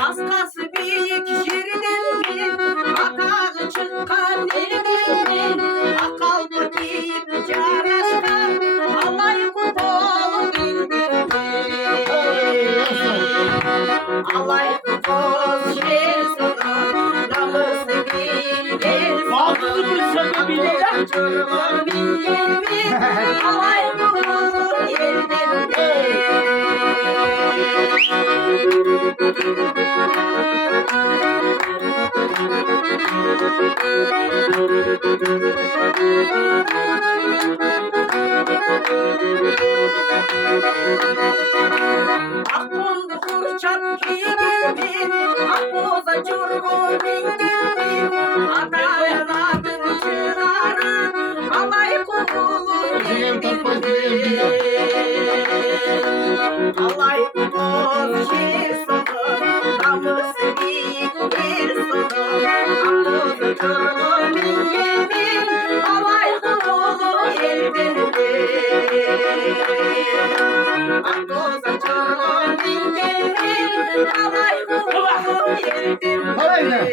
Askası büyük şirinin mi? Atağı çıkan dilinin mi? Akal bu deyip caraşkan alay kutolu bildir mi? Alay kutolu şer sudan namusu bilir Bazısının sebebiyle Çocuğum bildir mi? Alay kutolu yerdir mi? Akkondu kurçak giydirdim, akboza çorbu bindirdim, atayladım çınara, alay kutulu bindirdim. Alay kutulu şir sonu, namusu bir sonu, akboza çorbu bindirdim, alay kutulu bindirdim. Akboza çorbu bindirdim, alay kutulu bindirdim.